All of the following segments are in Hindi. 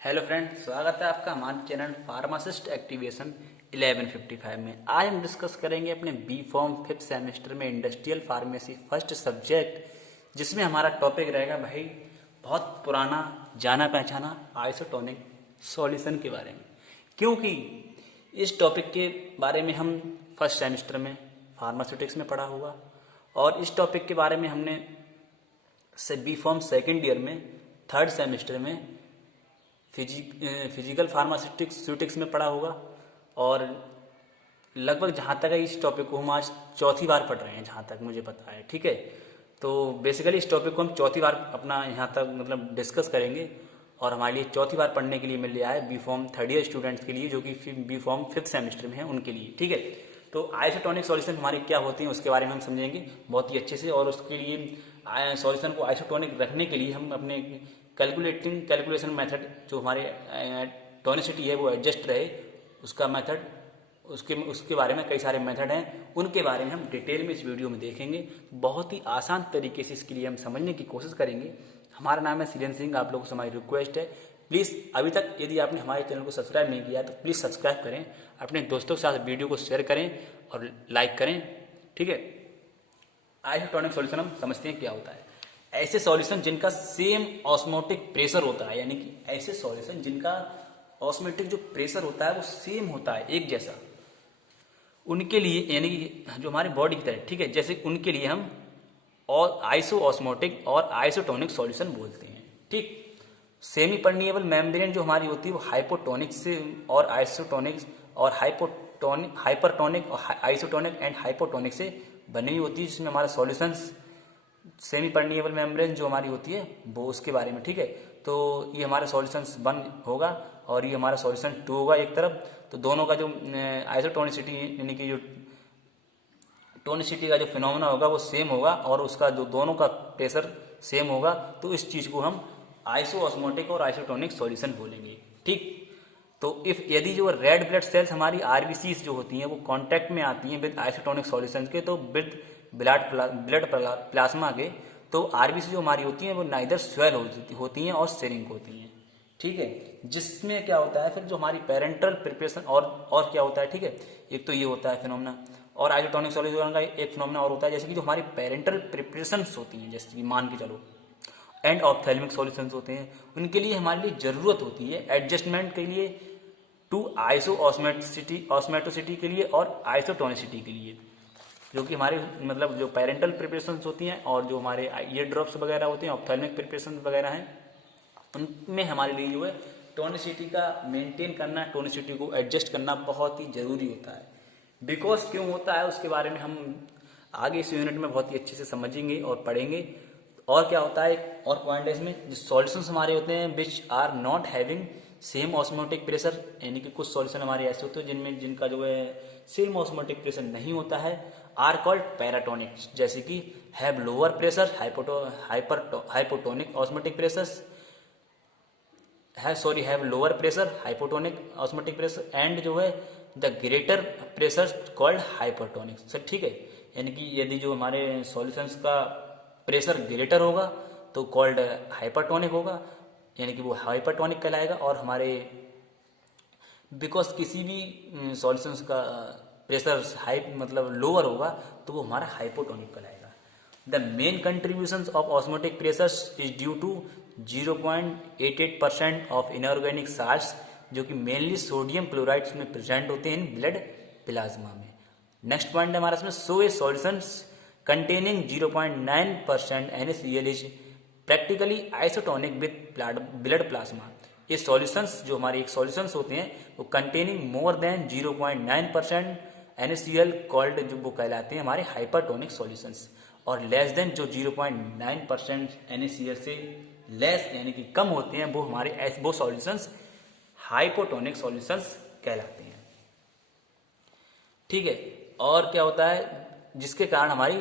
हेलो फ्रेंड, स्वागत है आपका हमारे चैनल फार्मासिस्ट एक्टिवेशन 1155 में। आज हम डिस्कस करेंगे अपने बी फॉर्म 5th सेमेस्टर में इंडस्ट्रियल फार्मेसी फर्स्ट सब्जेक्ट, जिसमें हमारा टॉपिक रहेगा भाई बहुत पुराना जाना पहचाना आइसोटोनिक सॉल्यूशन के बारे में। क्योंकि इस टॉपिक के बारे में हम फर्स्ट सेमेस्टर में फार्मास्यूटिक्स में पढ़ा होगा और इस टॉपिक के बारे में हमने बी फॉर्म सेकेंड ईयर में थर्ड सेमेस्टर में फिजिकल फार्मास्यूटिक्स में पढ़ा होगा। और लगभग जहाँ तक है इस टॉपिक को हम आज चौथी बार पढ़ रहे हैं, जहाँ तक मुझे पता है। ठीक है, तो बेसिकली इस टॉपिक को हम चौथी बार अपना यहाँ तक मतलब डिस्कस करेंगे और हमारे लिए चौथी बार पढ़ने के लिए मिल रहा है B pharm third year students के लिए, जो कि बी फॉर्म 5th सेमेस्टर में है उनके लिए। ठीक है, तो आइसोटोनिक सॉल्यूशन हमारे क्या होते हैं उसके बारे में हम समझेंगे बहुत ही अच्छे से। और उसके लिए सॉल्यूशन को आइसोटोनिक रखने के लिए हम अपने कैलकुलेशन मेथड जो हमारे टोनिसिटी है वो एडजस्ट रहे, उसका मेथड उसके बारे में कई सारे मेथड हैं, उनके बारे में हम डिटेल में इस वीडियो में देखेंगे। बहुत ही आसान तरीके से इसके लिए हम समझने की कोशिश करेंगे। हमारा नाम है सीरेन सिंह, आप लोगों से हमारी रिक्वेस्ट है प्लीज़ अभी तक यदि आपने हमारे चैनल को सब्सक्राइब नहीं किया तो प्लीज़ सब्सक्राइब करें, अपने दोस्तों के साथ वीडियो को शेयर करें और लाइक करें। ठीक है, आइसोटोनिक सॉल्यूशन हम समझते हैं क्या होता है। ऐसे सॉल्यूशन जिनका सेम ऑस्मोटिक प्रेशर होता है, यानी कि ऐसे सॉल्यूशन जिनका ऑस्मोटिक जो प्रेशर होता है वो सेम होता है, एक जैसा, उनके लिए, यानी कि जो हमारी बॉडी की तरह, ठीक है, जैसे उनके लिए हम और आइसो ऑस्मोटिक और आइसोटोनिक सॉल्यूशन बोलते हैं। ठीक, सेमी परमिएबल मेम्ब्रेन जो हमारी होती है वो हाइपोटोनिक से और आइसोटोनिक और हाइपरटोनिक और आइसोटोनिक एंड हाइपोटोनिक से बनी हुई होती है, जिसमें हमारा सॉल्यूशंस सेमी परमिएबल मेम्ब्रेन जो हमारी होती है वो उसके बारे में। ठीक है, तो ये हमारा सॉल्यूशंस 1 होगा और ये हमारा सॉल्यूशन 2 होगा एक तरफ। तो दोनों का जो आइसोटोनिसिटी यानी कि जो टोनिसिटी का जो फिनोमेना होगा वो सेम होगा और उसका जो दोनों का प्रेशर सेम होगा, तो इस चीज़ को हम आइसो ऑस्मोटिक और आइसोटोनिक सॉल्यूशन बोलेंगे। ठीक, तो यदि जो रेड ब्लड सेल्स हमारी आरबीसीज जो होती हैं वो कांटेक्ट में आती हैं विद आइसोटोनिक सॉल्यूशन के, तो विद ब्लड प्लाज्मा के, तो आरबीसी जो हमारी होती हैं वो नाइदर स्वेल होती हैं और शेरिंग होती हैं। ठीक है, जिसमें क्या होता है फिर जो हमारी पेरेंटल प्रिपरेशन और क्या होता है। ठीक है, एक तो ये होता है फिनोमेना, और आइसोटोनिक सॉल्यूशन का एक फिनोमेना और होता है, जैसे कि जो हमारी पेरेंटल प्रिपरेशंस होती हैं, जैसे कि मान के चलो एंड ऑप्थेल्मिक सॉल्यूशंस होते हैं, उनके लिए हमारे लिए जरूरत होती है एडजस्टमेंट के लिए टू आइसो ऑस्मेटोसिटी के लिए और आइसोटोनिसिटी के लिए, जो कि हमारे मतलब जो पेरेंटल प्रिपरेशंस होती हैं और जो हमारे ईयर ड्रॉप्स वगैरह होते हैं, ऑप्थेल्मिक प्रिपरेशन वगैरह हैं, उनमें हमारे लिए जो है टोनिसिटी का मेंटेन करना, टोनिसिटी को एडजस्ट करना बहुत ही जरूरी होता है। बिकॉज क्यों होता है उसके बारे में हम आगे इस यूनिट में बहुत ही अच्छे से समझेंगे और पढ़ेंगे। और क्या होता है, एक और पॉइंट है इसमें, जो सॉल्यूशंस हमारे होते हैं which are not having same osmotic pressure, यानी कि कुछ सॉल्यूशन हमारे ऐसे होते हैं जिनका जो है सेम ऑस्मोटिक प्रेशर नहीं होता है, आर कॉल्ड पैराटोनिक, जैसे कि have lower pressure hypotonic osmotic pressure have lower pressure hypotonic osmotic pressure and जो है the greater pressure called hypertonic. Sir ठीक है, यानी कि यदि जो हमारे सॉल्यूशंस का प्रेशर ग्रेटर होगा तो कॉल्ड हाइपरटोनिक होगा, यानी कि वो हाइपरटोनिक कहलाएगा। और हमारे बिकॉज किसी भी सॉल्यूशंस का प्रेशर हाई मतलब लोअर होगा तो वो हमारा हाइपोटोनिक कहलाएगा। The main contributions of osmotic pressures is due to 0.88% of inorganic salts, जो कि मेनली सोडियम क्लोराइड्स में प्रेजेंट होते हैं ब्लड प्लाज्मा में। नेक्स्ट पॉइंट है हमारा इसमें, so a solutions containing 0.9% NaCl is practically isotonic with blood plasma। ये सॉल्यूशंस जो हमारे एक सॉल्यूशंस होते हैं वो containing more than 0.9% NaCl called जो वो कहलाते हैं हमारे हाइपरटोनिक सॉल्यूशंस, और लेस देन जो 0.9% NaCl से लेस यानी कि कम होते हैं वो हमारे वो सॉल्यूशंस हाइपोटोनिक सॉल्यूशंस कहलाते हैं। ठीक है, और क्या होता है जिसके कारण हमारी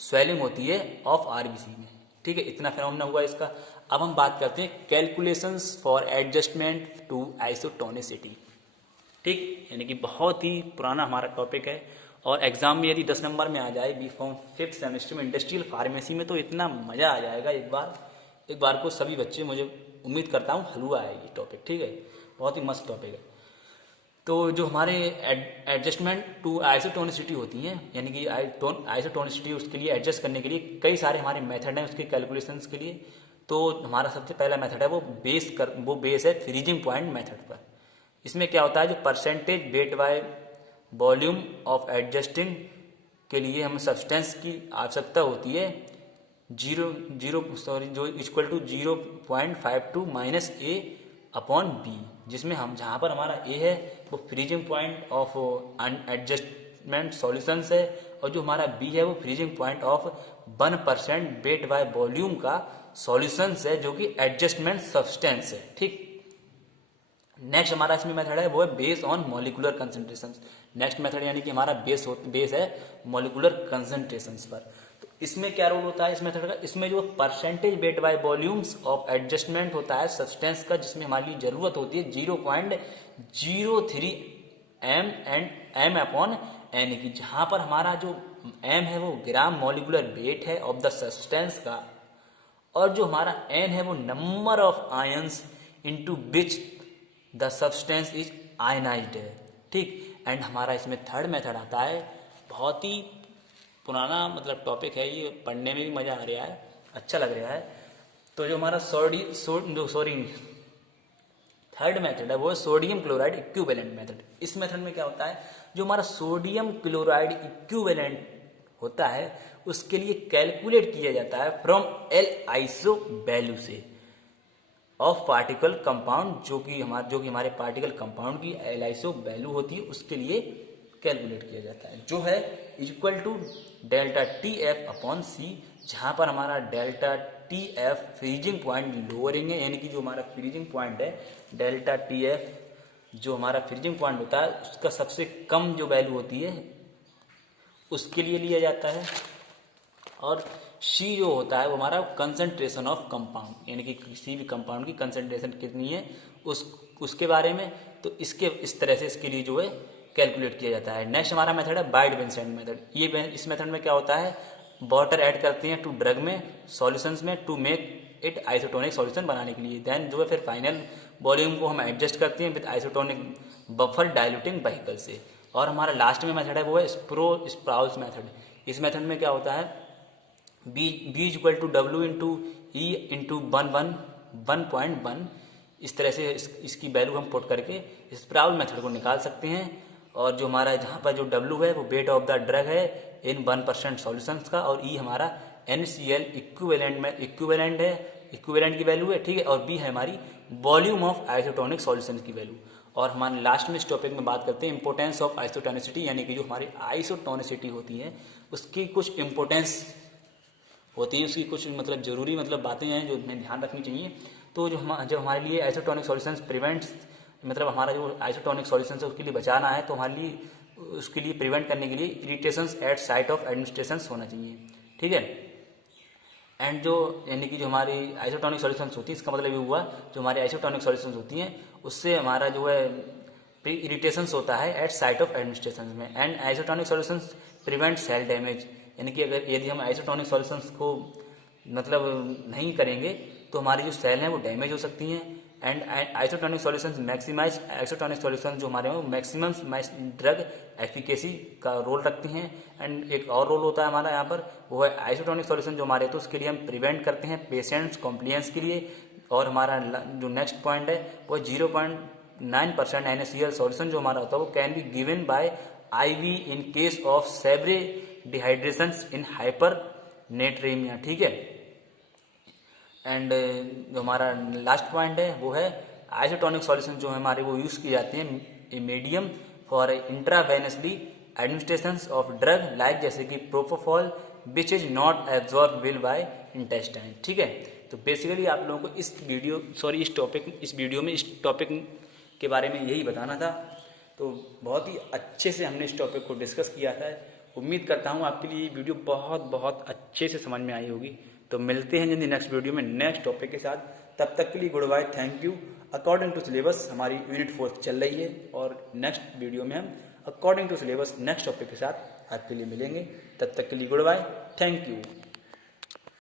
स्वेलिंग होती है ऑफ आरबीसी में। ठीक है, इतना फिनोमेना हुआ इसका। अब हम बात करते हैं calculations for adjustment to isotonicity. ठीक, यानी कि बहुत ही पुराना हमारा टॉपिक है और एग्जाम में यदि 10 नंबर में आ जाए बी फॉर्म 5th सेमेस्टर में इंडस्ट्रियल फार्मेसी में तो इतना मजा आ जाएगा। एक बार को सभी बच्चे मुझे उम्मीद करता हूँ हलवा है ये टॉपिक, ठीक है, बहुत ही मस्त टॉपिक है। तो जो हमारे एडजस्टमेंट टू आइसोटोनिसिटी होती हैं, यानी कि आइसोटोनिसिटी, उसके लिए एडजस्ट करने के लिए कई सारे हमारे मेथड हैं उसके कैलकुलेशंस के लिए। तो हमारा सबसे पहला मेथड है वो बेस है फ्रीजिंग पॉइंट मेथड पर। इसमें क्या होता है, जो percentage weight by volume of adjusting के लिए हमें सब्सटेंस की आवश्यकता होती है जो equal to 0.52 minus a upon b, जिसमें हम जहाँ पर हमारा ए है वो freezing point of adjustment solutions है, और जो हमारा बी है वो freezing point of 1% weight by volume का सॉल्यूशंस है, जो कि एडजस्टमेंट सब्सटेंस है, ठीक। नेक्स्ट हमारा इसमें मेथड है वो है base on molecular concentration. Next method यानी कि हमारा बेस है मॉलिकुलर कंसंट्रेशंस पर। तो इसमें क्या रोल होता है इस मेथड का, इसमें जो percentage weight bye volumes of adjustment होता है सब्सटेंस का, जिसमें हमारी जरूरत होती है 0.03 M and M upon N की, जहां पर हमारा जो एम है वो ग्राम मॉलिकुलर वेट है ऑफ द सब्सटेंस का, और जो हमारा एन है वो number of ions into which the substance is ionized है, ठीक। एंड हमारा इसमें थर्ड मेथड आता है, बहुत ही पुराना मतलब टॉपिक है ये, पढ़ने में भी मजा आ रहा है, अच्छा लग रहा है। तो जो हमारा थर्ड मेथड है वो है सोडियम क्लोराइड इक्विवेलेंट मेथड। इस मेथड में क्या होता है, जो हमारा सोडियम क्लोराइड इक्विवेलेंट होता है उसके लिए कैलकुलेट किया जाता है फ्रॉम एल आइसो वैल्यू से ऑफ पार्टिकल कंपाउंड, जो कि हमारे पार्टिकल कंपाउंड की एल आइसो वैल्यू होती है उसके लिए कैलकुलेट किया जाता है, जो है equal to delta T F upon C, जहां पर हमारा delta T F freezing point lowering है, यानी कि जो हमारा फ्रीजिंग पॉइंट है डेल्टा टी एफ जो हमारा फ्रीजिंग पॉइंट होता है उसका सबसे कम जो वैल्यू होती है उसके लिए लिया जाता है, और सी जो होता है वो हमारा कंसंट्रेशन ऑफ कंपाउंड, यानी कि किसी भी कंपाउंड की कंसंट्रेशन कितनी है उसके बारे में। तो इस तरह से इसके लिए जो है कैलकुलेट किया जाता है। नेक्स्ट हमारा मेथड है बाइड विंसेंट मेथड। इस मेथड में क्या होता है, वाटर ऐड करते हैं टू ड्रग में सॉल्यूशंस में to make it isotonic solution बनाने के लिए, देन जो है फिर फाइनल वॉल्यूम को हम एडजस्ट करते हैं with isotonic buffer diluting vehicle से। और हमारा लास्ट में मेथड है वो है स्प्राउल्स मेथड। इस मेथड में क्या होता है, B equal to W into E into 1.1, इस तरह से इसकी वैल्यू हम पुट करके स्प्राउल मेथड को निकाल सकते हैं। और जो हमारा जहाँ पर जो डब्ल्यू है वो वेट ऑफ द ड्रग है इन 1% सॉल्यूशंस का, और ई हमारा NaCl इक्विवेलेंट की वैल्यू है, ठीक है, और बी है हमारी वॉल्यूम ऑफ आइसोटोनिक सॉल्यूशन की वैल्यू। और हमारे लास्ट में इस टॉपिक में बात करते हैं इंपोर्टेंस ऑफ आइसोटोनिसिटी, यानी कि जो हमारी आइसोटोनिसिटी होती है उसकी कुछ इंपोर्टेंस होती है, उसकी कुछ मतलब जरूरी मतलब बातें हैं जो हमें ध्यान रखनी चाहिए। तो जो हमारे लिए आइसोटोनिक सॉल्यूशंस प्रिवेंट्स, मतलब हमारा जो आइसोटोनिक सॉल्यूशंस है उसके लिए बचाना है, तो हमारे लिए उसके लिए प्रिवेंट करने के लिए irritations at site of administrations होना चाहिए, ठीक है। एंड जो यानी कि जो हमारी आइसोटोनिक सॉल्यूशंस होती है, इसका मतलब ये हुआ जो हमारी आइसोटोनिक सॉल्यूशंस होती हैं उससे हमारा जो है इरिटेशंस होता है एट साइट ऑफ एडमिनिस्ट्रेशन में। And isotonic solutions prevent cell damage, यानी कि यदि हम आइसोटोनिक सॉल्यूशंस को मतलब नहीं करेंगे तो हमारी जो सेल हैं वो डैमेज हो सकती हैं। And isotonic solutions maximize, isotonic solutions जो हमारे हैं मैक्सिमम ड्रग एफिकेसी का रोल रखती हैं। एंड एक और रोल होता है हमारा यहाँ पर, वो है आइसोटोनिक सॉल्यूशन जो हमारे, तो उसके लिए हम प्रिवेंट करते हैं पेशेंट्स कॉम्प्लियंस के लिए। और हमारा जो नेक्स्ट पॉइंट है वो 0.9% NaCl सॉल्यूशन जो हमारा होता है वो can be given by IV in case of severe dehydration in hypernatremia, ठीक है। एंड जो हमारा लास्ट पॉइंट है वो है आइसोटोनिक सॉल्यूशन जो हमारे वो यूज की जाती हैं medium for intravenously administration of drug like जैसे कि propofol which is not absorb will buy intestine, ठीक है। तो बेसिकली आप लोगों को इस वीडियो में इस टॉपिक के बारे में यही बताना था। तो बहुत ही अच्छे से हमने इस टॉपिक को डिस्कस किया था। उम्मीद करता हूँ आपके लिए ये वीडियो बहुत अच्छे से समझ में आई होगी। तो मिलते हैं जल्दी नेक्स्ट वीडियो में नेक्स्ट टॉपिक के साथ। तब तक के लिए good bye, thank you. According to syllabus हमारी यूनिट 4 चल रही है और नेक्स्ट वीडियो में हम according to syllabus next topic के साथ आपके लिए मिलेंगे। तब तक के लिए गुड बाय, थैंक यू।